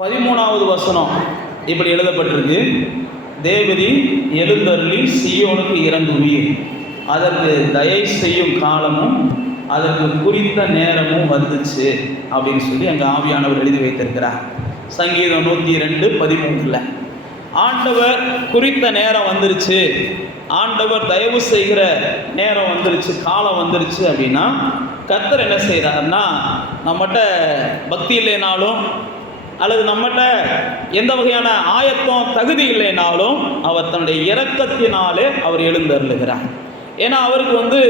13வது வசனம் இப்படி எழுதப்பட்டிருக்கு. தேவதி எழுந்தருளி சீயோனுக்கு இறங்குவீர், அதற்கு தயை செய்யும் காலமும் அதற்கு குறித்த நேரமும் வந்துச்சு அப்படின்னு சொல்லி அங்கே ஆவியானவர் எழுதி வைத்திருக்கிறார். சங்கீதம் 102:13 ஆண்டவர் குறித்த நேரம் வந்துருச்சு, ஆண்டவர் தயவு செய்கிற நேரம் வந்துருச்சு, காலம் வந்துருச்சு அப்படின்னா கர்த்தர் என்ன செய்கிறாருன்னா, நம்மகிட்ட பக்தி இல்லைனாலும் அல்லது நம்மகிட்ட எந்த வகையான ஆயத்தம் தகுதி இல்லைனாலும் அவர் தன்னுடைய இரக்கத்தினாலே அவர் எழுந்தருளுகிறார். ஏன்னா அவருக்கு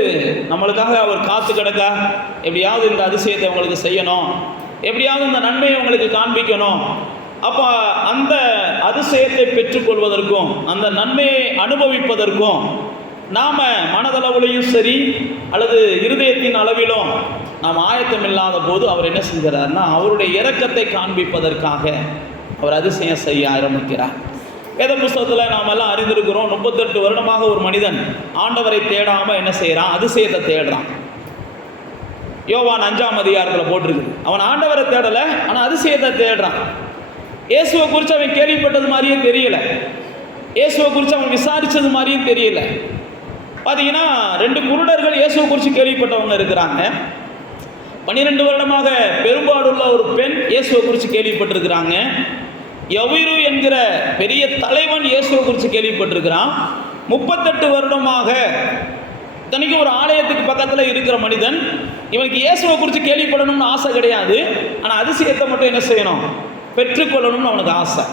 நம்மளுக்காக அவர் காத்து கிடக்கா, எப்படியாவது இந்த அதிசயத்தை உங்களுக்கு செய்யணும், எப்படியாவது இந்த நன்மையை உங்களுக்கு காண்பிக்கணும். அப்போ அந்த அதிசயத்தை பெற்றுக்கொள்வதற்கும் அந்த நன்மையை அனுபவிப்பதற்கும் நாம் மனதளவிலையும் சரி அல்லது இருதயத்தின் அளவிலும் நாம் ஆயத்தம் இல்லாத போது அவர் என்ன செஞ்கிறார்னா, அவருடைய இரக்கத்தை காண்பிப்பதற்காக அவர் அதிசயம் செய்ய ஆரம்பிக்கிறார். வேத புஸ்தகத்தில் நாம் எல்லாம் அறிந்திருக்கிறோம், 38 வருடமாக ஒரு மனிதன் ஆண்டவரை தேடாமல் என்ன செய்கிறான், அதிசயத்தை தேடுறான். யோவான் 5ஆம் அதிகாரத்தில் போட்டிருக்கு. அவன் ஆண்டவரை தேடலை, ஆனால் அதிசயத்தை தேடுறான். இயேசுவை குறித்து அவன் கேள்விப்பட்டது மாதிரியே தெரியல, இயேசுவை குறித்து அவன் விசாரித்தது மாதிரியும் தெரியல. பார்த்தீங்கன்னா 2 குருடர்கள் இயேசுவை குறித்து கேள்விப்பட்டவங்க இருக்கிறாங்க. 12 வருடமாக பெரும்பாடுள்ள ஒரு பெண் இயேசுவை குறித்து கேள்விப்பட்டிருக்கிறாங்க. யவீரு என்கிற பெரிய தலைவன் இயேசுவை குறித்து கேள்விப்பட்டிருக்கிறான். 38 வருடமாக தனிக்கு ஒரு ஆலயத்துக்கு பக்கத்தில் இருக்கிற மனிதன், இவனுக்கு இயேசுவை குறித்து கேள்விப்படணும்னு ஆசை கிடையாது, ஆனால் அதிசயத்தை மட்டும் என்ன செய்யணும், பெற்றுக்கொள்ளணும்னு அவனுக்கு ஆசை.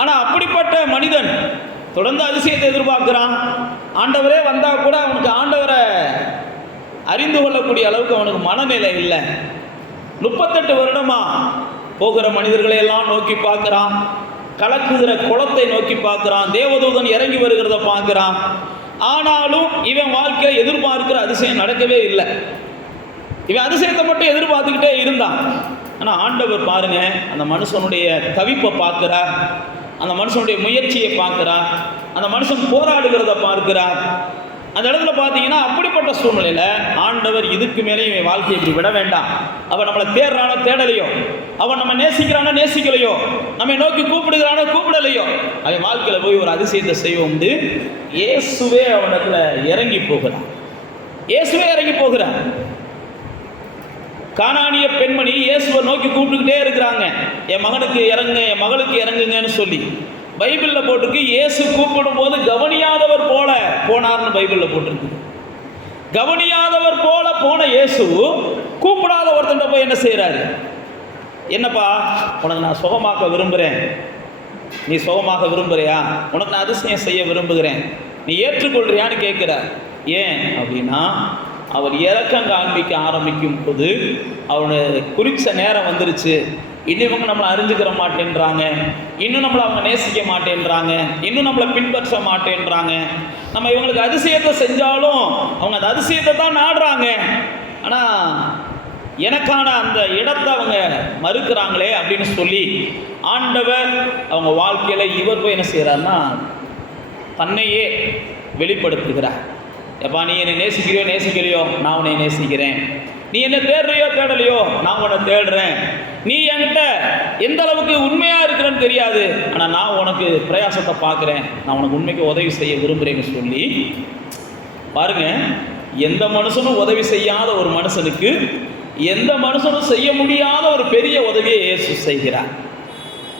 ஆனால் அப்படிப்பட்ட மனிதன் தொடர்ந்து அதிசயத்தை எதிர்பார்க்கிறான். ஆண்டவரே வந்தால் கூட அவனுக்கு ஆண்டவரை அறிந்து கொள்ளக்கூடிய அளவுக்கு அவனுக்கு மனநிலை இல்லை. 38 வருடமா போகிற மனிதர்களை எல்லாம் நோக்கி பார்க்குறான், கலக்குகிற குளத்தை நோக்கி பார்க்குறான், தேவதூதன் இறங்கி வருகிறத பார்க்குறான். ஆனாலும் இவன் வாழ்க்கையில் எதிர்பார்க்கிற அதிசயம் நடக்கவே இல்லை. இவன் அதிசயத்தை மட்டும் எதிர்பார்த்துக்கிட்டே இருந்தான். ஆனால் ஆண்டவர் பாருங்க, அந்த மனுஷனுடைய தவிப்பை பார்க்கிறார், அந்த மனுஷனுடைய முயற்சியை பார்க்கிறார், அந்த மனுஷன் போராடுகிறத பார்க்கிறார். அந்த இடத்துல பார்த்தீங்கன்னா அப்படிப்பட்ட சூழ்நிலையில் ஆண்டவர் இதுக்கு மேலே இவன் வாழ்க்கையை இப்படி விட வேண்டாம், அவன் நம்மளை தேடுறானோ தேடலையோ, அவன் நம்ம நேசிக்கிறானோ நேசிக்கலையோ, நம்மை நோக்கி கூப்பிடுகிறானோ கூப்பிடலையோ, அவன் வாழ்க்கையில் போய் ஒரு அதிசயத்தை செய்வோம். இயேசுவே அவனிடத்துல இறங்கி போகிறான், இயேசுவே இறங்கி போகிறான். கானானிய பெண்மணி இயேசுவை நோக்கி கூப்பிட்டுக்கிட்டே இருக்கிறாங்க, என் மகனுக்கு இறங்குங்க, என் மகளுக்கு இறங்குங்கன்னு சொல்லி. பைபிளில் போட்டிருக்கு, இயேசு கூப்பிடும் போது கவனியாதவர் போல போனார்னு பைபிளில் போட்டிருக்கு. கவனியாதவர் போல போன இயேசு கூப்பிடாத ஒருத்தன் போய் என்ன செய்கிறாரு, என்னப்பா உனக்கு நான் சுகமாக்க விரும்புகிறேன், நீ சுகமாக விரும்புகிறியா, உனக்கு நான் அதிசயம் செய்ய விரும்புகிறேன், நீ ஏற்றுக்கொள்றியான்னு கேட்குறார். ஏன் அப்படின்னா, அவர் இறக்கம் காண்பிக்க ஆரம்பிக்கும் போது அவனை குறித்த நேரம் வந்துருச்சு. இன்னும் இவங்க நம்மளை அறிஞ்சுக்கிற மாட்டேன்றாங்க, இன்னும் நம்மளை அவங்க நேசிக்க மாட்டேன்றாங்க, இன்னும் நம்மளை பின்பற்ற மாட்டேன்றாங்க. நம்ம இவங்களுக்கு அதிசயத்தை செஞ்சாலும் அவங்க அந்த அதிசயத்தை தான் நாடுறாங்க, ஆனால் எனக்கான அந்த இடத்தை அவங்க மறுக்கிறாங்களே அப்படின்னு சொல்லி ஆண்டவர் அவங்க வாழ்க்கையில் இவர் போய் என்ன செய்கிறாருன்னா, தன்னையே வெளிப்படுத்துகிறார். எப்பா, நீ என்னை நேசிக்கிறியோ நேசிக்கலையோ, நான் உன்னை நேசிக்கிறேன். நீ என்ன தேடுறியோ தேடலையோ, நான் உன்னை தேடுறேன். நீ என்கிட்ட எந்த அளவுக்கு உண்மையாக இருக்கிறேன்னு தெரியாது, ஆனால் நான் உனக்கு பிரயாசத்தை பார்க்குறேன், நான் உனக்கு உண்மைக்கு உதவி செய்ய விரும்புகிறேன்னு சொல்லி பாருங்க. எந்த மனுஷனும் உதவி செய்யாத ஒரு மனுஷனுக்கு எந்த மனுஷனும் செய்ய முடியாத ஒரு பெரிய உதவியை இயேசு செய்கிறார்.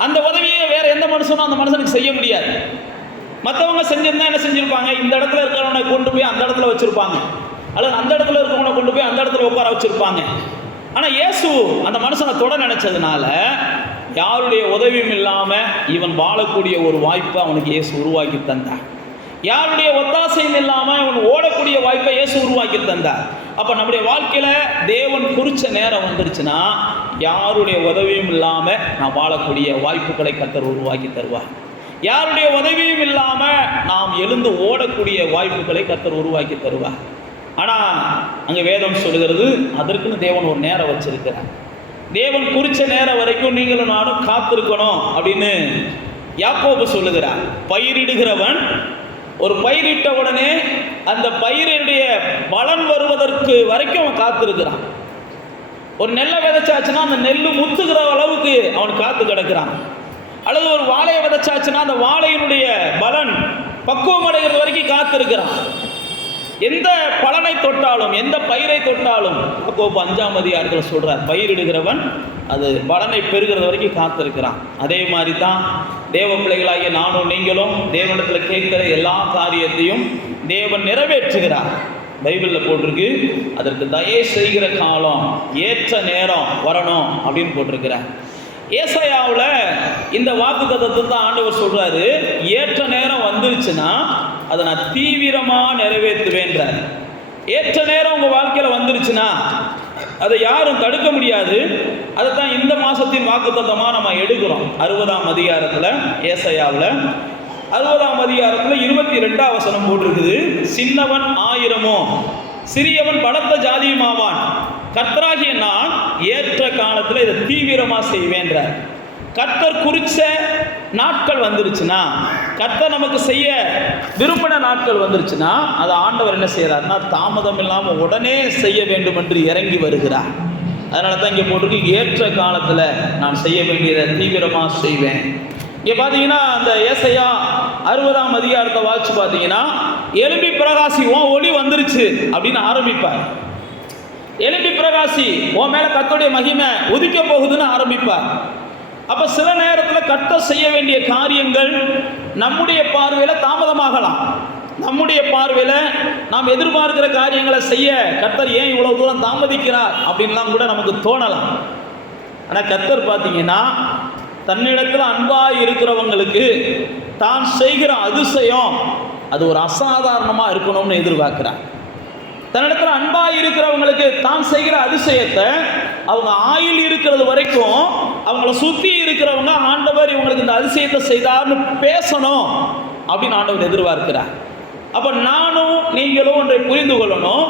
அந்த உதவியை வேற எந்த மனுஷனும் அந்த மனுஷனுக்கு செய்ய முடியாது. மற்றவங்க செஞ்சிருந்தா என்ன செஞ்சுருப்பாங்க, இந்த இடத்துல இருக்கிறவனை கொண்டு போய் அந்த இடத்துல வச்சுருப்பாங்க, அல்லது அந்த இடத்துல இருக்கிறவனை கொண்டு போய் அந்த இடத்துல உட்கார வச்சுருப்பாங்க. ஆனால் இயேசு அந்த மனுஷனை தொட நினைச்சதுனால யாருடைய உதவியும் இல்லாமல் இவன் வாழக்கூடிய ஒரு வாய்ப்பை அவனுக்கு இயேசு உருவாக்கி தந்தார். யாருடைய ஒத்தாசையும் இல்லாமல் இவன் ஓடக்கூடிய வாய்ப்பை இயேசு உருவாக்கி தந்தார். அப்போ நம்முடைய வாழ்க்கையில் தேவன் குறித்த நேரம் வந்துருச்சுன்னா யாருடைய உதவியும் இல்லாமல் நான் வாழக்கூடிய வாய்ப்புகளை கர்த்தர் உருவாக்கி தருவார். யாருடைய உதவியும் இல்லாமல் நாம் எழுந்து ஓடக்கூடிய வாய்ப்புகளை கர்த்தர் உருவாக்கி தருவார். ஆனால் அங்கே வேதம் சொல்லுகிறது, அதற்குன்னு தேவன் ஒரு நேரம் வச்சிருக்கிறார். தேவன் குறித்த நேரம் வரைக்கும் நீங்களும் நானும் காத்திருக்கணும் அப்படின்னு யாக்கோபு சொல்லுகிறார். பயிரிடுகிறவன் ஒரு பயிரிட்ட உடனே அந்த பயிரினுடைய பலன் வருவதற்கு வரைக்கும் அவன் காத்திருக்கிறான். ஒரு நெல்லை விதைச்சாச்சுன்னா அந்த நெல் முத்துகிற அளவுக்கு அவன் காத்து கிடக்கிறான். அல்லது ஒரு வாழையை விதைச்சாச்சுன்னா அந்த வாழையினுடைய பலன் பக்குவம் அடைகிறது வரைக்கும் காத்து இருக்கிறான். எந்த பலனை தொட்டாலும், எந்த பயிரை தொட்டாலும் யாக்கோபு 5ஆம் அதிகாரத்தில் சொல்றார், பயிரிடுகிறவன் அது பலனை பெறுகிறது வரைக்கும் காத்திருக்கிறான். அதே மாதிரி தான் தேவ பிள்ளைகளாகிய நானும் நீங்களும் தேவனிடத்தில் கேட்கிற எல்லா காரியத்தையும் தேவன் நிறைவேற்றுகிறார். பைபிளில் போட்டிருக்கு, அதற்கு தயை செய்கிற காலம், ஏற்ற நேரம் வரணும் அப்படின்னு போட்டிருக்கிறார். ஏசாயாவில் இந்த வாக்குத்தத்தத்தை தான் ஆண்டவர் சொல்றாரு, ஏற்ற நேரம் வந்துருச்சுன்னா அதை நான் தீவிரமாக நிறைவேற்றுவேன்றார். ஏற்ற நேரம் உங்கள் வாழ்க்கையில் வந்துருச்சுன்னா அதை யாரும் தடுக்க முடியாது. அதை தான் இந்த மாதத்தின் வாக்குத்தத்தமாக நம்ம எடுக்கிறோம். 60ஆம் அதிகாரத்தில், ஏசாயாவில் 60ஆம் அதிகாரத்தில் 22ஆம் வசனம் போட்டிருக்குது, சின்னவன் 1000மோ சிறியவன் பலத்த ஜாதியுமாவான், கர்த்தராகிய நான் ஏற்ற காலத்தில் இதை தீவிரமாக செய்வேன்றார். கர்த்தர் குறிச்ச நாட்கள் வந்துருச்சுன்னா, கர்த்தர் நமக்கு செய்ய விரும்பின நாட்கள் வந்துருச்சுன்னா அதை ஆண்டவர் என்ன செய்யறாருன்னா தாமதம் இல்லாமல் உடனே செய்ய வேண்டும் என்று இறங்கி வருகிறார். அதனால தான் இங்கே போட்டிருக்கு, ஏற்ற காலத்தில் நான் செய்ய வேண்டியதை தீவிரமாக செய்வேன். இங்கே பார்த்தீங்கன்னா அந்த ஏசாயா 60ஆம் அதிகாரத்தை வாசிச்சு பார்த்தீங்கன்னா, எழும்பி பிரகாசி உன் ஒளி வந்துருச்சு அப்படின்னு ஆரம்பிப்பார். எழும்பி பிரகாசி உன் மேலே கர்த்தருடைய மகிமை உதிக்க போகுதுன்னு ஆரம்பிப்பார். அப்போ சில நேரத்தில் கர்த்தர் செய்ய வேண்டிய காரியங்கள் நம்முடைய பார்வையில் தாமதமாகலாம். நம்முடைய பார்வையில் நாம் எதிர்பார்க்கிற காரியங்களை செய்ய கர்த்தர் ஏன் இவ்வளோ தூரம் தாமதிக்கிறார் அப்படின்லாம் கூட நமக்கு தோணலாம். ஆனால் கர்த்தர் பார்த்தீங்கன்னா தன்னிடத்தில் அன்பாக இருக்கிறவங்களுக்கு தான் செய்கிற அதிசயம் அது ஒரு அசாதாரணமாக இருக்கணும்னு எதிர்பார்க்கிறார். தன்னிடத்தில் அன்பாக இருக்கிறவங்களுக்கு தான் செய்கிற அதிசயத்தை அவங்க ஆயுள் இருக்கிறது வரைக்கும் அவங்கள சுற்றி இருக்கிறவங்க ஆண்டவர் இவங்களுக்கு இந்த அதிசயத்தை செய்தார்னு பேசணும் அப்படின்னு ஆண்டவர் எதிர்பார்க்கிறார். அப்போ நானும் நீங்களும் ஒன்றை புரிந்து கொள்ளணும்,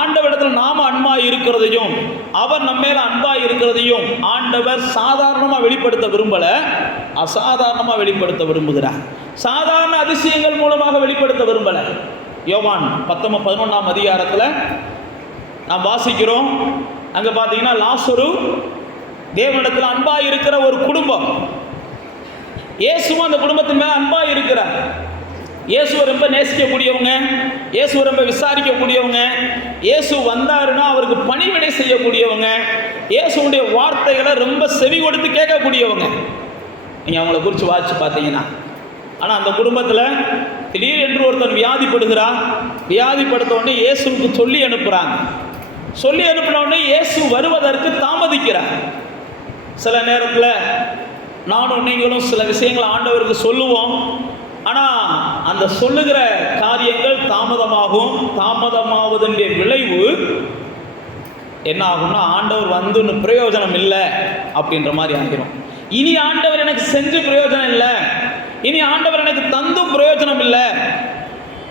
ஆண்டவரிடத்தில் நாம் அன்பாக இருக்கிறதையும் அவர் நம்ம மேல அன்பாக இருக்கிறதையும் ஆண்டவர் சாதாரணமாக வெளிப்படுத்த விரும்பலை, அசாதாரணமாக வெளிப்படுத்த விரும்புகிறார். சாதாரண அதிசயங்கள் மூலமாக வெளிப்படுத்த விரும்பலை. யோவான் 11ஆம் அதிகாரத்தில் நாம் வாசிக்கிறோம். அங்கே பார்த்தீங்கன்னா லாசரு தேவனிடத்தில் அன்பாக இருக்கிற ஒரு குடும்பம், இயேசுவும் அந்த குடும்பத்தின் மேலே அன்பாக இருக்கிறார். இயேசுவை ரொம்ப நேசிக்கக்கூடியவங்க, இயேசுவை ரொம்ப விசாரிக்கக்கூடியவங்க, இயேசு வந்தாருன்னா அவருக்கு பணிவிடை செய்யக்கூடியவங்க, இயேசுடைய வார்த்தைகளை ரொம்ப செவி கொடுத்து கேட்கக்கூடியவங்க. நீங்கள் அவங்கள குறித்து வாசித்து பார்த்தீங்கன்னா, ஆனால் அந்த குடும்பத்தில் திடீரென்று ஒருத்தன் வியாதிப்படுகிறான். வியாதிப்படுத்த உடனே இயேசுவுக்கு சொல்லி அனுப்புகிறாங்க. சொல்லி அனுப்பின உடனே இயேசு வருவதற்கு தாமதிக்கிறார். சில நேரத்தில் நானும் நீங்களும் சில விஷயங்களை ஆண்டவருக்கு சொல்லுவோம், ஆனால் அந்த சொல்லுகிற காரியங்கள் தாமதமாகும். தாமதமாவதனுடைய விளைவு என்ன ஆகும்னா, ஆண்டவர் வந்து இன்னும் பிரயோஜனம் இல்லை அப்படின்ற மாதிரி ஆகிரும். இனி ஆண்டவர் எனக்கு செஞ்சு பிரயோஜனம் இல்லை, இனி ஆண்டவர் எனக்கு தந்தும் பிரயோஜனம் இல்லை.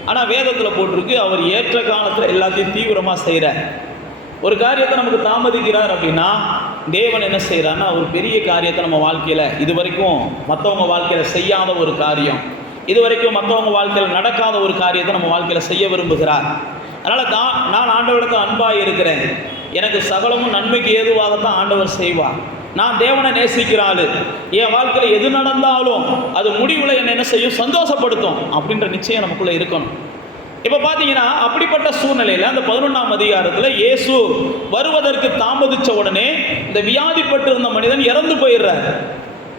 ஆனால் வேதத்தில் போட்டிருக்கு, அவர் ஏற்ற காலத்தில் எல்லாத்தையும் தீவிரமாக செய்கிறார். ஒரு காரியத்தை நமக்கு தாமதிக்கிறார் அப்படின்னா தேவன் என்ன செய்கிறாருன்னா, ஒரு பெரிய காரியத்தை நம்ம வாழ்க்கையில் இதுவரைக்கும் மற்றவங்க வாழ்க்கையில் செய்யாத ஒரு காரியம், இதுவரைக்கும் மற்றவங்க வாழ்க்கையில் நடக்காத ஒரு காரியத்தை நம்ம வாழ்க்கையில் செய்ய விரும்புகிறார். அதனால் நான் ஆண்டவரிடத்தில் அன்பாக இருக்கிறேன், எனக்கு சகலமும் நன்மைக்கு ஏதுவாகத்தான் ஆண்டவர் செய்வார். நான் தேவனை நேசிக்கிறாள், என் வாழ்க்கையில் எது நடந்தாலும் அது முடிவில் என்ன செய்யும், சந்தோஷப்படுத்தும் அப்படின்ற நிச்சயம் நமக்குள்ளே இருக்கணும். இப்போ பார்த்தீங்கன்னா அப்படிப்பட்ட சூழ்நிலையில் அந்த 11ஆம் அதிகாரத்தில் இயேசு வருவதற்கு தாமதித்த உடனே இந்த வியாதிப்பட்டு இருந்த மனிதன் இறந்து போயிடுறார்.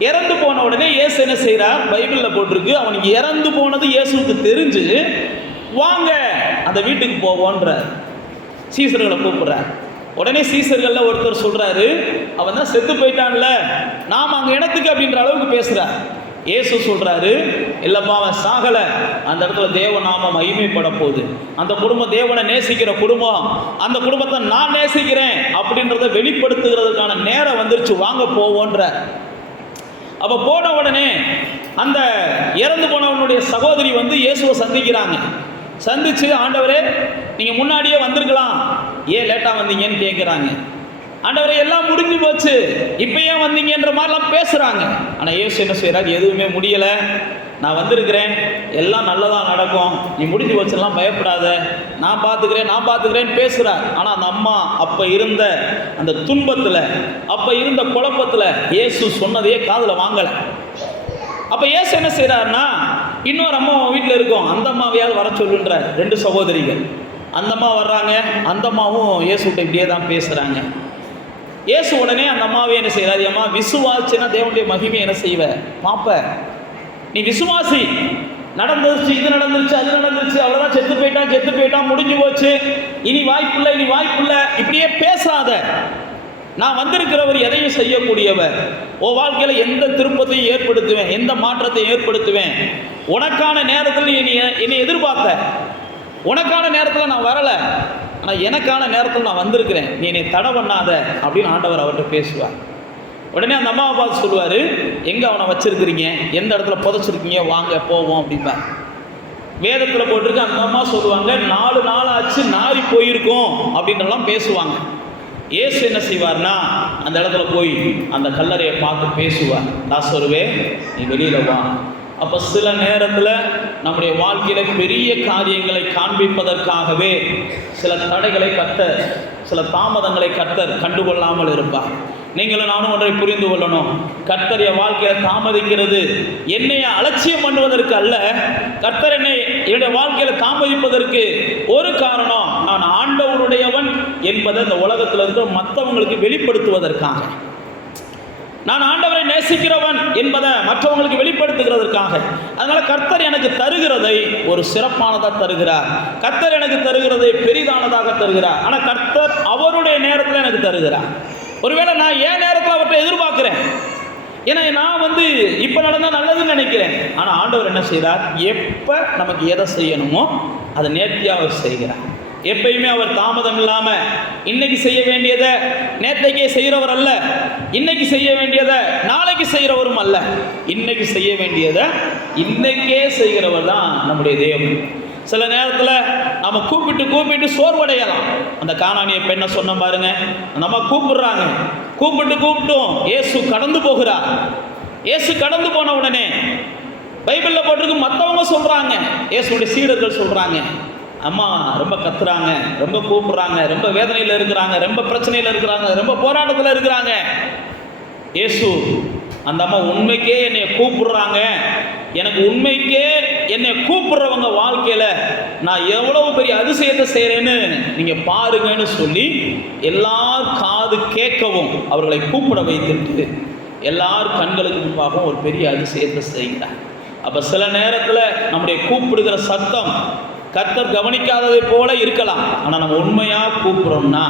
இறந்து போன உடனே இயேசு என்ன செய்கிறார், பைபிளில் போட்டிருக்கு, அவனுக்கு இறந்து போனது இயேசுவுக்கு தெரிஞ்சு வாங்க அந்த வீட்டுக்கு போவோன்றார். சீசர்களை கூப்பிட்றார். உடனே சீசர்களில் ஒருத்தர் சொல்கிறாரு, அவன் தான் செத்து போயிட்டான்ல, நாம் அங்கே இடத்துக்கு அப்படின்ற அளவுக்கு பேசுகிறார். இயேசு சொல்கிறாரு, இல்லைப்பா அவன் சாகலை, அந்த இடத்துல தேவநாமம் மகிமைப்பட போகுது, அந்த குடும்பம் தேவனை நேசிக்கிற குடும்பம், அந்த குடும்பத்தை நான் நேசிக்கிறேன் அப்படின்றத வெளிப்படுத்துகிறதுக்கான நேரம் வந்துருச்சு, வாங்க போவோன்ற. அப்போ போன உடனே அந்த இறந்து போனவனுடைய சகோதரி வந்து இயேசுவை சந்திக்கிறாங்க. சந்திச்சு, ஆண்டவரே நீங்கள் முன்னாடியே வந்திருக்கலாம், ஏன் லேட்டாக வந்தீங்கன்னு கேட்குறாங்க. ஆண்டவரே எல்லாம் முடிஞ்சு போச்சு, இப்போ ஏன் வந்தீங்கன்ற மாதிரிலாம் பேசுகிறாங்க. ஆனால் இயேசு என்ன செய்கிறார், எதுவுமே முடியலை, நான் வந்திருக்கிறேன், எல்லாம் நல்லதாக நடக்கும், நீ முடிஞ்சு வச்செல்லாம் பயப்படாத, நான் பார்த்துக்கிறேன்னு பேசுகிறார். ஆனால் அந்த அம்மா அப்போ இருந்த அந்த துன்பத்தில், அப்போ இருந்த குழப்பத்தில் இயேசு சொன்னதையே காதில் வாங்கலை. அப்போ இயேசு என்ன செய்கிறாருன்னா, இன்னொரு அம்மா வீட்டில் இருக்கும், அந்த அம்மாவையாவது வர சொல்லுன்றார். 2 சகோதரிகள், அந்த அம்மா வர்றாங்க, அந்த அம்மாவும் இயேசுகிட்ட இப்படியே தான் பேசுகிறாங்க. இயேசு உடனே அந்த அம்மாவே என்ன செய்கிறாரு, அம்மா விசுவாசினா தேவனுடைய மகிமை என்ன செய்வ பாப்ப, நீ விசுவாசி, நடந்துருச்சு, இது நடந்துருச்சு, அது நடந்துருச்சு, அவ்வளோதான், செத்து போயிட்டான், முடிஞ்சு போச்சு, இனி வாய்ப்பில்லை, இப்படியே பேசாத. நான் வந்திருக்கிறவர் எதையும் செய்யக்கூடியவர். உன் வாழ்க்கையில் எந்த திருப்பத்தையும் ஏற்படுத்துவேன், எந்த மாற்றத்தையும் ஏற்படுத்துவேன். உனக்கான நேரத்தில் நீ என்னை எதிர்பார்த்த, உனக்கான நேரத்தில் நான் வரலை, ஆனால் எனக்கான நேரத்தில் நான் வந்திருக்கிறேன், நீ என்னை தடை பண்ணாத அப்படின்னு ஆண்டவர் அவர்கிட்ட பேசுவார். உடனே அந்த அம்மாவை பார்த்து சொல்லுவார், எங்கே அவனை வச்சுருக்கிறீங்க, எந்த இடத்துல புதைச்சிருக்கீங்க, வாங்க போவோம் அப்படிம்பார். வேதத்தில் போட்டிருக்கு. அந்த அம்மா சொல்லுவாங்க, 4 நாள் ஆச்சு, நாரி போயிருக்கோம் அப்படின்றலாம் பேசுவாங்க. இயேசு என்ன செய்வார்னா, அந்த இடத்துல போய் அந்த கல்லறையை பார்த்து பேசுவார். லாசருவே, நீ வெளியில் வா. அப்போ சில நேரத்தில் நம்முடைய வாழ்க்கையில் பெரிய காரியங்களை காண்பிப்பதற்காகவே சில தடைகளை கர்த்தர், சில தாமதங்களை கர்த்தர் கண்டுகொள்ளாமல் இருப்பார். நீங்களும் நானும் ஒன்றை புரிந்து கொள்ளணும். கர்த்தர் என் வாழ்க்கையை தாமதிக்கிறது என்னை அலட்சியம் பண்ணுவதற்கு அல்ல. கர்த்தர் என்னுடைய வாழ்க்கையில் தாமதிப்பதற்கு ஒரு காரணம், நான் ஆண்டவருடையவன் என்பதை இந்த உலகத்தில் இருந்து மற்றவங்களுக்கு வெளிப்படுத்துவதற்காக. நான் ஆண்டவரை நேசிக்கிறவன் என்பதை மற்றவங்களுக்கு வெளிப்படுத்துகிறதற்காக. அதனால கர்த்தர் எனக்கு தருகிறதை ஒரு சிறப்பானதாக தருகிறார். கர்த்தர் எனக்கு தருகிறதை பெரிதானதாக தருகிறார். ஆனால் கர்த்தர் அவருடைய நேரத்தில் எனக்கு தருகிறார். ஒருவேளை நான் என் நேரத்தில் அவர்கிட்ட எதிர்பார்க்கிறேன், ஏன்னா நான் இப்போ நடந்தால் நல்லதுன்னு நினைக்கிறேன். ஆனால் ஆண்டவர் என்ன செய்கிறார், எப்போ நமக்கு எதை செய்யணுமோ அதை நேர்த்தியாக அவர் செய்கிறார். எப்பயுமே அவர் தாமதம் இல்லாமல் இன்னைக்கு செய்ய வேண்டியதை நேற்றைக்கே செய்கிறவர் அல்ல, இன்னைக்கு செய்ய வேண்டியதை நாளைக்கு செய்கிறவரும் அல்ல. இன்னைக்கு செய்ய வேண்டியதை இன்னைக்கே செய்கிறவர் தான் நம்முடைய தேவன். சில நேரத்தில் நம்ம கூப்பிட்டு சோர்வடையலாம். அந்த கானானிய பெண்ணை சொன்ன பாருங்க, அந்த அம்மா கூப்பிடுறாங்க, கூப்பிட்டும் இயேசு கடந்து போகிறார். இயேசு கடந்து போன உடனே பைபிளில் போட்டிருக்கு, மற்றவங்க சொல்கிறாங்க, இயேசுடைய சீடர்கள் சொல்கிறாங்க, அம்மா ரொம்ப கத்துறாங்க, ரொம்ப கூப்பிடுறாங்க, ரொம்ப வேதனையில் இருக்கிறாங்க, ரொம்ப பிரச்சனையில் இருக்கிறாங்க, ரொம்ப போராட்டத்தில் இருக்கிறாங்க. இயேசு, அந்த அம்மா உண்மைக்கே என்னை கூப்பிடுறாங்க, எனக்கு உண்மைக்கே என்னை கூப்பிடுறவங்க வாழ்க்கையில் நான் எவ்வளவு பெரிய அதிசயத்தை செய்கிறேன்னு நீங்கள் பாருங்கன்னு சொல்லி எல்லார் காது கேட்கவும் அவர்களை கூப்பிட வைத்துட்டு எல்லார் கண்களுக்கு முன்பாகவும் ஒரு பெரிய அதிசயத்தை செய்கிறார். அப்போ சில நேரத்தில் நம்முடைய கூப்பிடுகிற சத்தம் கர்த்தர் கவனிக்காததை போல இருக்கலாம். ஆனால் நம்ம உண்மையாக கூப்பிட்றோம்னா,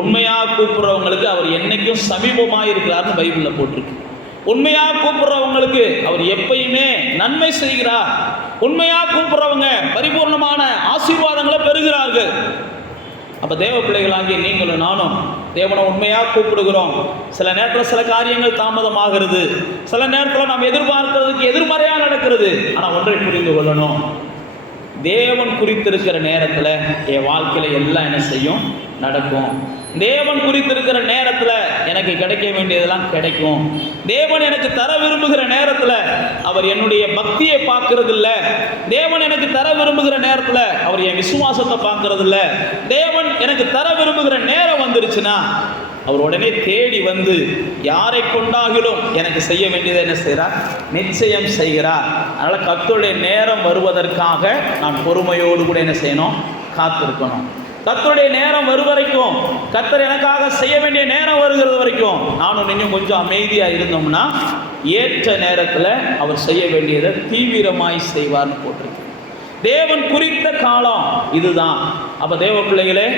உண்மையாக கூப்பிட்றவங்களுக்கு அவர் என்னைக்கும் சமீபமாக இருக்கிறார்னு பைபிளில் போட்டிருக்கு. உண்மையாக கூப்பிட்றவங்களுக்கு அவர் எப்பயுமே நன்மை செய்கிறார். உண்மையாக கூப்பிட்றவங்க பரிபூர்ணமான ஆசீர்வாதங்களை பெறுகிறார்கள். அப்போ தேவ பிள்ளைகளாகிய நீங்களும் நானும் தேவனை உண்மையாக கூப்பிடுகிறோம். சில நேரத்தில் சில காரியங்கள் தாமதமாகிறது, சில நேரத்தில் நாம் எதிர்பார்க்கிறதுக்கு எதிர்மறையாக நடக்கிறது. ஆனால் ஒன்றை புரிந்து கொள்ளணும், தேவன் குறித்திருக்கிற நேரத்தில் என் வாழ்க்கையில் எல்லாம் என்ன செய்யும், நடக்கும். தேவன் குறித்திருக்கிற நேரத்தில் எனக்கு கிடைக்க வேண்டியதெல்லாம் கிடைக்கும். தேவன் எனக்கு தர விரும்புகிற நேரத்தில் அவர் என்னுடைய பக்தியை பார்க்கறது இல்லை. தேவன் எனக்கு தர விரும்புகிற நேரத்தில் அவர் என் விசுவாசத்தை பார்க்கறது இல்லை. தேவன் எனக்கு தர விரும்புகிற நேரம் வந்துருச்சுன்னா அவர் உடனே தேடி வந்து யாரை கொண்டாகிலும் எனக்கு செய்ய வேண்டியதை என்ன செய்கிறார், நிச்சயம் செய்கிறார். அதனால் கர்த்தருடைய நேரம் வருவதற்காக நான் பொறுமையோடு கூட என்ன செய்யணும், காத்திருக்கணும். கர்த்தருடைய நேரம் வரும் வரைக்கும், கர்த்தர் எனக்காக செய்ய வேண்டிய நேரம் வருகிறது வரைக்கும் நானும் நீங்கள் கொஞ்சம் அமைதியாக இருந்தோம்னா ஏற்ற நேரத்தில் அவர் செய்ய வேண்டியதை தீவிரமாய் செய்வார்னு போட்டிருக்கு. தேவன் குறித்த காலம் இதுதான். அப்போ தேவ பிள்ளைகளே,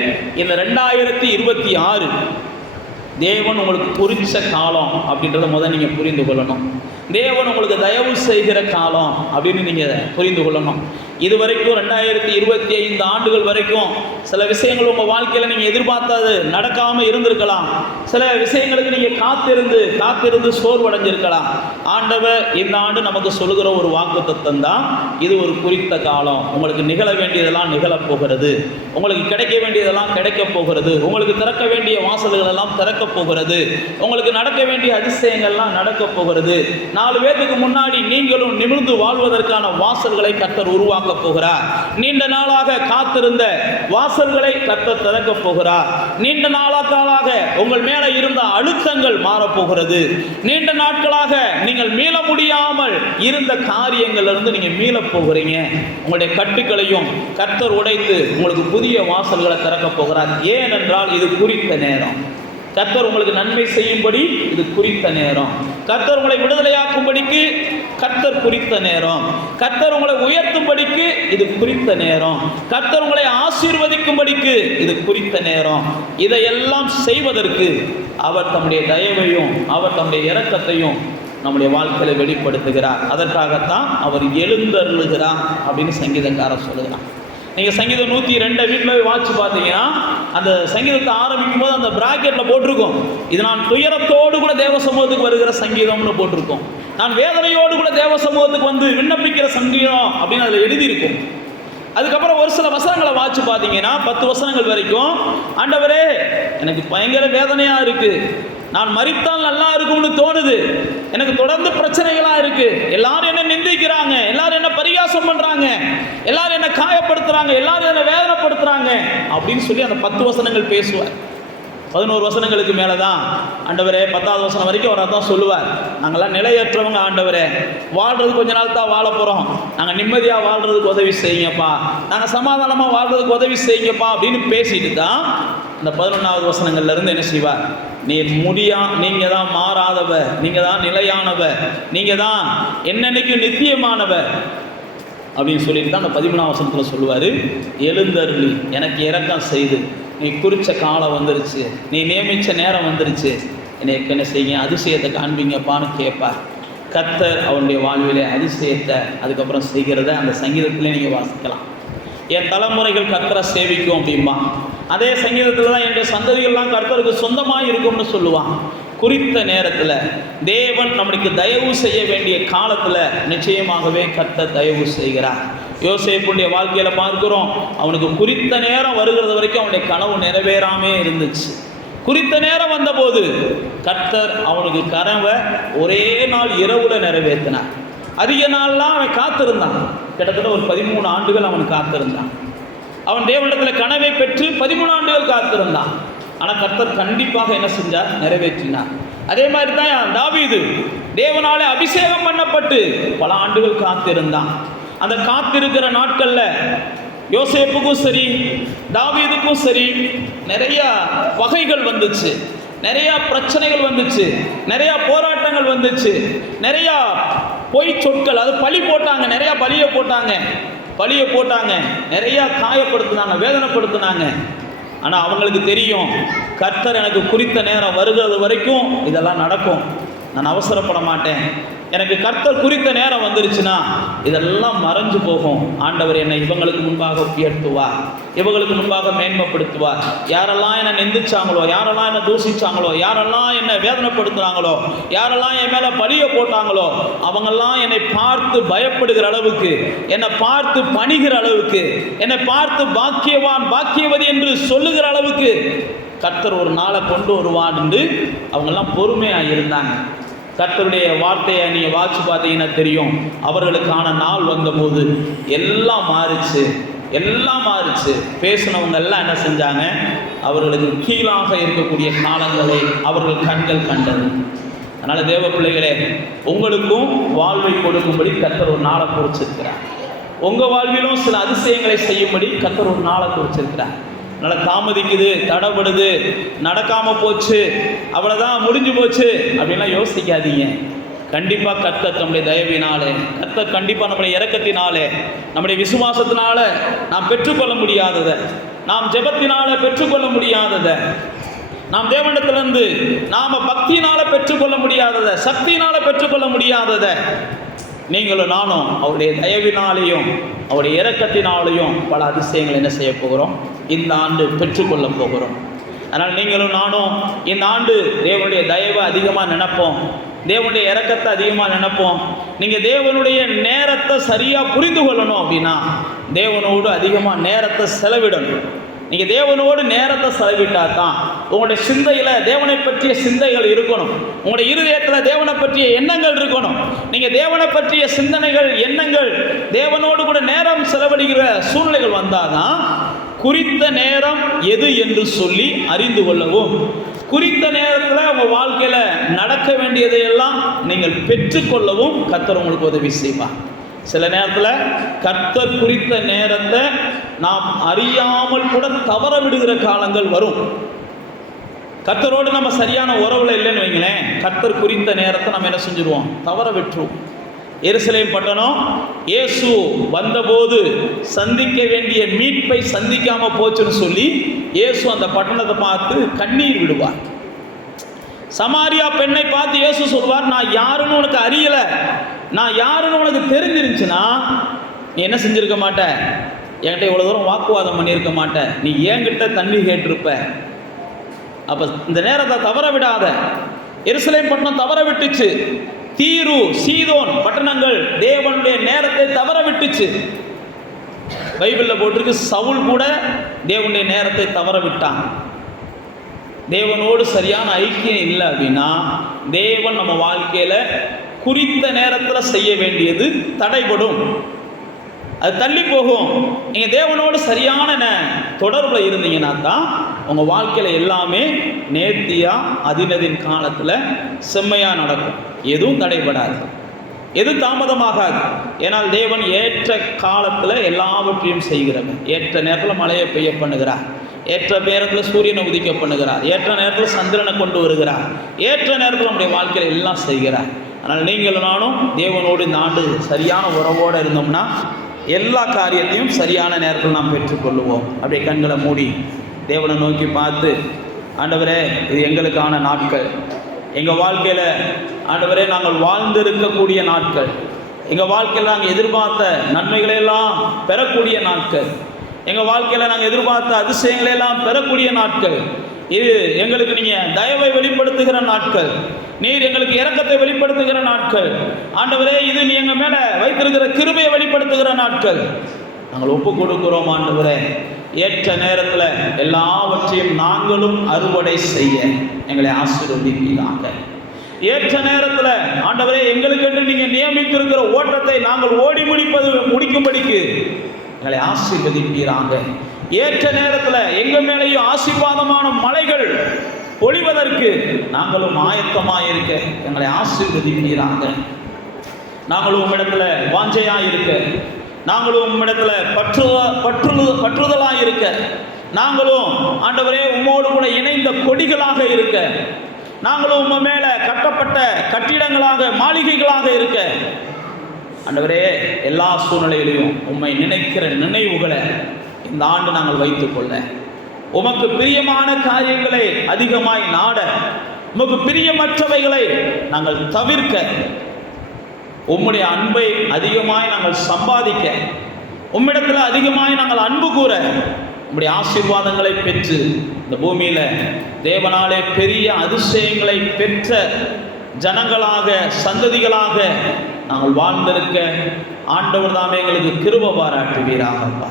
இந்த 2026 தேவன் உங்களுக்கு குறித்த காலம் அப்படின்றத முதல் நீங்கள் புரிந்து கொள்ளணும். தேவன் உங்களுக்கு தயவு செய்கிற காலம் அப்படின்னு நீங்கள் புரிந்து கொள்ளணும். இதுவரைக்கும் 2025 ஆண்டுகள் வரைக்கும் சில விஷயங்கள் உங்கள் வாழ்க்கையில் நீங்கள் எதிர்பார்த்தது நடக்காமல் இருந்திருக்கலாம். சில விஷயங்களுக்கு நீங்கள் காத்திருந்து சோர்வடைஞ்சிருக்கலாம். ஆண்டவர் இந்த ஆண்டு நமக்கு சொல்லுகிற ஒரு வாக்குத்தத்தம் தான், இது ஒரு குறித்த காலம். உங்களுக்கு நிகழ வேண்டியதெல்லாம் நிகழப் போகிறது, உங்களுக்கு கிடைக்க வேண்டியதெல்லாம் கிடைக்கப் போகிறது, உங்களுக்கு திறக்க வேண்டிய வாசல்கள் எல்லாம் திறக்கப் போகிறது, உங்களுக்கு நடக்க வேண்டிய அதிசயங்கள்லாம் நடக்கப் போகிறது. 4 பேருக்கு முன்னாடி நீங்களும் நிமிர்ந்து வாழ்வதற்கான வாசல்களை கர்த்தர் உருவாக்க போகிறார். நீண்ட நாளாக காத்திருந்த வாசல்களை கர்த்தர் திறக்க போகிறார். நீண்ட நாளாக உங்கள் மேல இருந்த அழுத்தங்கள் மாறப்போகிறது. நீண்ட நாட்களாக நீங்கள் மீள முடியாமல் இருந்த காரியங்களிலிருந்து நீங்க மீள போகிறீங்க. உங்களுடைய கட்டுக்களையும் கர்த்தர் உடைத்து உங்களுக்கு புதிய வாசல்களை திறக்க போகிறார். ஏனென்றால் இது குறித்த நேரம். கர்த்தர் உங்களுக்கு நன்மை செய்யும்படி இது குறித்த நேரம். கர்த்தர் உங்களை விடுதலையாக்கும்படிக்கு கர்த்தர் குறித்த நேரம். கர்த்தர் உங்களை உயர்த்தும்படிக்கு இது குறித்த நேரம். கர்த்தர் உங்களை ஆசீர்வதிக்கும்படிக்கு இது குறித்த நேரம். இதையெல்லாம் செய்வதற்கு அவர் தம்முடைய தயவையும் அவர் தம்முடைய இரக்கத்தையும் நம்முடைய வாழ்க்கையில வெளிப்படுத்துகிறார். அதற்காகத்தான் அவர் எழுந்தருளுகிறார் அப்படின்னு சங்கீதக்காரர் சொல்லுகிறார். நீங்கள் சங்கீதம் 102 வீட்டில் போய் வாட்சி பார்த்தீங்கன்னா அந்த சங்கீதத்தை ஆரம்பிக்கும் போது அந்த பிராக்கெட்டில் போட்டிருக்கோம், இது நான் துயரத்தோடு கூட தேவ சமூகத்துக்கு வருகிற சங்கீதம்னு போட்டிருக்கோம். நான் வேதனையோடு கூட தேவ சமூகத்துக்கு வந்து விண்ணப்பிக்கிற சங்கீதம் அப்படின்னு அதில் எழுதியிருக்கும். அதுக்கப்புறம் ஒரு சில வசனங்களை வாட்சி பார்த்தீங்கன்னா 10 வசனங்கள் வரைக்கும், ஆண்டவரே எனக்கு பயங்கர வேதனையாக இருக்குது, நான் மரித்தால் நல்லா இருக்கும்னு தோணுது, எனக்கு தொடர்ந்து பிரச்சனைகளா இருக்கு, எல்லாரும் என்ன நிந்திக்கிறாங்க, எல்லாரும் என்ன பரிகாசம் பண்றாங்க, எல்லாரும் என்ன காயப்படுத்துறாங்க, எல்லாரும் என்ன வேதனைப்படுத்துறாங்க அப்படின்னு சொல்லி அந்த 10 வசனங்கள் பேசுவார். 11 வசனங்களுக்கு மேலதான் ஆண்டவரே 10வது வசனம் வரைக்கும் அவர் அதான் சொல்லுவார், நாங்கள்லாம் நிலையற்றவங்க ஆண்டவரே, வாழ்றது கொஞ்ச நாள் தான் வாழ போறோம், நாங்கள் நிம்மதியாக வாழ்றதுக்கு உதவி செய்யுங்கப்பா, நாங்கள் சமாதானமாக வாழ்றதுக்கு உதவி செய்யுங்கப்பா அப்படின்னு பேசிட்டு தான் இந்த 11வது வசனங்கள்ல இருந்து என்ன செய்வார், நீங்க தான் மாறாதவர், நீங்க தான் நிலையானவர், நீங்க தான் என்னன்னைக்கு நித்தியமானவர் அப்படின்னு சொல்லிட்டு தான் அந்த 13வது வசனத்துல சொல்லுவாரு, எழுந்தருளி எனக்கு இரக்கம் செய்து, நீ குறிச்ச காலம் வந்துருச்சு, நீ நியமிச்ச நேரம் வந்துருச்சு, எனக்கு என்ன செய்யுங்க, அதிசயத்தை காண்பீங்கப்பான்னு கேட்பார். கர்த்தர் அவனுடைய வாழ்விலே அதிசயத்தை அதுக்கப்புறம் செய்கிறத அந்த சங்கீதத்திலே நீங்கள் வாசிக்கலாம். என் தலைமுறைகள் கர்த்தரை சேவிக்கும் அப்படின்பா. அதே சங்கீதத்தில் தான் என்னுடைய சந்ததிகள்லாம் கர்த்தருக்கு சொந்தமாக இருக்கும்னு சொல்லுவான். குறித்த நேரத்தில் தேவன் நம்மளுக்கு தயவு செய்ய வேண்டிய காலத்தில் நிச்சயமாகவே கர்த்தர் தயவு செய்கிறார். யோசேப்புடைய வாழ்க்கையில் பார்க்கிறோம், அவனுக்கு குறித்த நேரம் வருகிறது வரைக்கும் அவனுடைய கனவு நிறைவேறாமே இருந்துச்சு. குறித்த நேரம் வந்தபோது கர்த்தர் அவனுக்கு கனவை ஒரே நாள் இரவுல நிறைவேற்றினார். அதிக நாள்லாம் அவன் காத்திருந்தான், கிட்டத்தட்ட ஒரு 13 ஆண்டுகள் அவன் காத்திருந்தான். அவன் தேவனிடத்தில் கனவை பெற்று 13 ஆண்டுகள் காத்திருந்தான். ஆனால் கர்த்தர் கண்டிப்பாக என்ன செஞ்சார், நிறைவேற்றினார். அதே மாதிரி தான் தாவீது தேவனாலே அபிஷேகம் பண்ணப்பட்டு பல ஆண்டுகள் காத்திருந்தான். அந்த காத்திருக்கிற நாட்கள்ல யோசேப்புக்கும் சரி தாவீதுக்கும் சரி நிறைய வகைகள் வந்துச்சு, நிறைய பிரச்சனைகள் வந்துச்சு, நிறைய போராட்டங்கள் வந்துச்சு, நிறைய பொய் சொற்கள், அது பழி போட்டாங்க, நிறைய பழியை போட்டாங்க, நிறைய காயப்படுத்தினாங்க, வேதனைப்படுத்தினாங்க. ஆனால் அவங்களுக்கு தெரியும், கர்த்தர் எனக்கு குறித்த நேரம் வருகிறது வரைக்கும் இதெல்லாம் நடக்கும், நான் அவசரப்பட மாட்டேன். எனக்கு கர்த்தர் குறித்த நேரம் வந்துருச்சுன்னா இதெல்லாம் மறைஞ்சு போகும். ஆண்டவர் என்னை இவங்களுக்கு முன்பாக உயர்த்துவார், இவங்களுக்கு முன்பாக மேன்மைப்படுத்துவார். யாரெல்லாம் என்னை நிந்திச்சாங்களோ, யாரெல்லாம் என்னை தூசிச்சாங்களோ, யாரெல்லாம் என்னை வேதனைப்படுத்துனாங்களோ, யாரெல்லாம் என் மேலே பழிய போட்டாங்களோ, அவங்கெல்லாம் என்னை பார்த்து பயப்படுகிற அளவுக்கு, என்னை பார்த்து பணிகிற அளவுக்கு, என்னை பார்த்து பாக்கியவான் பாக்கியவதி என்று சொல்லுகிற அளவுக்கு கர்த்தர் ஒரு நாளை கொண்டு வருவான் என்று அவங்கெல்லாம் பொறுமையாக இருந்தாங்க. கர்த்தருடைய வார்த்தையை நீங்கள் வாட்சி பார்த்தீங்கன்னா தெரியும், அவர்களுக்கான நாள் வந்தபோது எல்லாம் மாறிச்சு. பேசினவங்க எல்லாம் என்ன செஞ்சாங்க, அவர்களுக்கு கீழாக இருக்கக்கூடிய காலங்களை அவர்கள் கண்கள் கண்டது. அதனால் தேவ பிள்ளைகளே, உங்களுக்கும் வாழ்வை கொடுக்கும்படி கர்த்தர் ஒரு நாளை குறிச்சிருக்கிறார். உங்கள் வாழ்விலும் சில அதிசயங்களை செய்யும்படி கர்த்தர் ஒரு நாளை குறிச்சிருக்கிறார். அதனால் தாமதிக்குது, தடைப்படுது, நடக்காமல் போச்சு, அவ்வளோதான் முடிஞ்சு போச்சு அப்படின்லாம் யோசிக்காதீங்க. கண்டிப்பாக கர்த்தர் நம்முடைய தயவினாலே, கர்த்தர் கண்டிப்பாக நம்முடைய இரக்கத்தினாலே, நம்முடைய விசுவாசத்தினால நாம் பெற்றுக்கொள்ள முடியாததை, நாம் ஜெபத்தினால பெற்றுக்கொள்ள முடியாததை, நாம் தேவனிடத்திலிருந்து நாம் பக்தியினால பெற்றுக்கொள்ள முடியாததை, சக்தியினால பெற்றுக்கொள்ள முடியாததை நீங்களும் நானும் அவருடைய தயவினாலேயும் அவருடைய இரக்கத்தினாலையும் பல அதிசயங்கள் என்ன செய்ய போகிறோம், இந்த ஆண்டு பெற்றுக்கொள்ள போகிறோம். அதனால் நீங்களும் நானும் இந்த ஆண்டு தேவனுடைய தயவை அதிகமாக நினைப்போம், தேவனுடைய இரக்கத்தை அதிகமாக நினைப்போம். நீங்கள் தேவனுடைய நேரத்தை சரியாக புரிந்து கொள்ளணும் அப்படின்னா தேவனோடு அதிகமாக நேரத்தை செலவிடணும். நீங்கள் தேவனோடு நேரத்தை செலவிட்டால் தான் உங்களுடைய சிந்தையில் தேவனை பற்றிய சிந்தைகள் இருக்கணும், உங்களுடைய இருதயத்தில் தேவனை பற்றிய எண்ணங்கள் இருக்கணும். நீங்கள் தேவனை பற்றிய சிந்தனைகள் எண்ணங்கள் தேவனோடு கூட நேரம் செலவழிக்கிற சூழ்நிலைகள் வந்தால் தான் குறித்த நேரம் எது என்று சொல்லி அறிந்து கொள்ளவும், குறித்த நேரத்தில் உங்கள் வாழ்க்கையில் நடக்க வேண்டியதையெல்லாம் நீங்கள் பெற்றுக்கொள்ளவும் கர்த்தர் உங்களுக்கு உதவி செய்வார். சில நேரத்தில் கர்த்தர் குறித்த நேரத்தை நாம் அறியாமல் கூட தவற விடுகிற காலங்கள் வரும். கர்த்தரோடு நம்ம சரியான உறவுல இல்லைன்னு வைங்களேன், கர்த்தர் குறித்த நேரத்தை நம்ம என்ன செஞ்சுருவோம், தவற விட்டுருவோம். எருசலேம் பட்டணம் இயேசு வந்தபோது சந்திக்க வேண்டிய மீட்பை சந்திக்காமல் போச்சுன்னு சொல்லி இயேசு அந்த பட்டணத்தை பார்த்து கண்ணீர் விடுவார். சமாரியா பெண்ணை பார்த்து இயேசு சொல்வார், நான் யாருன்னு உனக்கு அறியலை, நான் யாருன்னு உனக்கு தெரிஞ்சிருந்துச்சுன்னா நீ என்ன செஞ்சிருக்க மாட்ட, என்கிட்ட இவ்வளோ தூரம் வாக்குவாதம் பண்ணியிருக்க மாட்டேன், நீ என்கிட்ட தண்ணி கேட்டிருப்ப. அப்போ இந்த நேரத்தை தவற விடாத. எருசலேம் பட்டணம் தவற விட்டுச்சு, தீரு சீதோன் பட்டணங்கள் தேவனுடைய நேரத்தை தவற விட்டுச்சு. பைபிளில் போட்டிருக்கு, சவுல் கூட தேவனுடைய நேரத்தை தவற விட்டான். தேவனோடு சரியான ஐக்கியம் இல்லை அப்படின்னா தேவன் நம்ம வாழ்க்கையில் குறித்த நேரத்தில் செய்ய வேண்டியது தடைபடும், அது தள்ளி போகும். நீங்கள் தேவனோடு சரியான தொடர்பில் இருந்தீங்கன்னா தான் உங்கள் வாழ்க்கையில் எல்லாமே நேர்த்தியாக அதினதின் காலத்தில் செம்மையாக நடக்கும். எதுவும் தடைபடாது, எது தாமதமாகாது. ஏன்னால் தேவன் ஏற்ற காலத்தில் எல்லாவற்றையும் செய்கிறவர். ஏற்ற நேரத்தில் மழையை பெய்ய பண்ணுகிறார், ஏற்ற நேரத்தில் சூரியனை உதிக்க பண்ணுகிறார், ஏற்ற நேரத்தில் சந்திரனை கொண்டு வருகிறார், ஏற்ற நேரத்தில் நம்முடைய வாழ்க்கையில் எல்லாம் செய்கிறார். அதனால் நீங்களும் நானும் தேவனோடு இந்த ஆண்டு சரியான உறவோடு இருந்தோம்னா எல்லா காரியத்தையும் சரியான நேரத்தில் நாம் பெற்றுக்கொள்ளுவோம். அப்படியே கண்களை மூடி தேவனை நோக்கி பார்த்து, ஆண்டவரே இது எங்களுக்கான நாட்கள், எங்கள் வாழ்க்கையில் ஆண்டவரே நாங்கள் வாழ்ந்திருக்கக்கூடிய நாட்கள், எங்கள் வாழ்க்கையில் நாங்கள் எதிர்பார்த்த நன்மைகளையெல்லாம் பெறக்கூடிய நாட்கள், எங்கள் வாழ்க்கையில் நாங்கள் எதிர்பார்த்த அதிசயங்களையெல்லாம் பெறக்கூடிய நாட்கள். இது எங்களுக்கு நீங்கள் தயவை வெளிப்படுத்துகிற நாட்கள், நீர் எங்களுக்கு இரக்கத்தை வெளிப்படுத்துகிற நாட்கள். ஆண்டவரே இது நீ எங்கள் மேலே வைத்திருக்கிற கிருபையை வெளிப்படுத்துகிற நாட்கள். நாங்கள் ஒப்பு கொடுக்கிறோம் ஆண்டவரே. ஏற்ற நேரத்தில் எல்லாவற்றையும் நாங்களும் அறுவடை செய்ய எங்களை ஆசீர்வதிப்பீராக. ஏற்ற நேரத்தில் ஆண்டவரே எங்களுக்கென்று நீங்கள் நியமித்திருக்கிற ஓட்டத்தை நாங்கள் ஓடி முடிக்கும்படிக்கு எங்களை ஆசீர்வதிப்பீராக. ஏற்ற நேரத்தில் எங்கள் மேலேயும் ஆசீர்வாதமான மலைகள் பொழிவதற்கு நாங்களும் ஆயத்தமாக இருக்க எங்களை ஆசீர்வதிப்பீராக. நாங்களும் உம்மிடத்தில் வாஞ்சையாக இருக்க, நாங்களும் உம்மிடத்தில் பற்றுதலாக இருக்க, நாங்களும் ஆண்டவரே உம்மோடு கூட இணைந்த கொடிகளாக இருக்க, நாங்களும் உம்ம மேலே கட்டப்பட்ட கட்டிடங்களாக மாளிகைகளாக இருக்க, ஆண்டவரே எல்லா சூழ்நிலையிலையும் உம்மை நினைக்கிற நினைவுகளை இந்த ஆண்டு நாங்கள் வைத்துக்கொள்ள, உமக்கு பிரியமான காரியங்களை அதிகமாய் நாட, உமக்கு பிரியமற்றவைகளை நாங்கள் தவிர்க்க, உம்முடைய அன்பை அதிகமாய் நாங்கள் சம்பாதிக்க, உம்மிடத்தில் அதிகமாய் நாங்கள் அன்பு கூற, உம்முடைய ஆசீர்வாதங்களை பெற்று இந்த பூமியில் தேவனாலே பெரிய அதிசயங்களை பெற்ற ஜனங்களாக சந்ததிகளாக நாங்கள் வாழ்ந்திருக்க ஆண்டவர் தாமே எங்களுக்கு கிருபை பாராட்டுவீராகப்பா.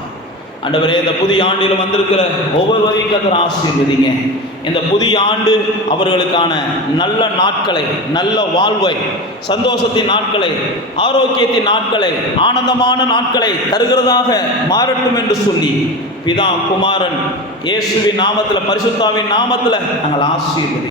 ஆண்டவரே இந்த புதிய ஆண்டில் வந்திருக்கிற ஒவ்வொருவரையும் கர்த்தர் ஆசீர்வதிங்க. இந்த புதிய ஆண்டு அவர்களுக்கான நல்ல நாட்களை, நல்ல வாழ்வை, சந்தோஷத்தின் நாட்களை, ஆரோக்கியத்தின் நாட்களை, ஆனந்தமான நாட்களை தருகிறதாக மாறட்டும் என்று சொல்லி பிதா குமாரன் இயேசுவின் நாமத்தில் பரிசுத்தாவின் நாமத்தில் நாங்கள் ஆசீர்வதி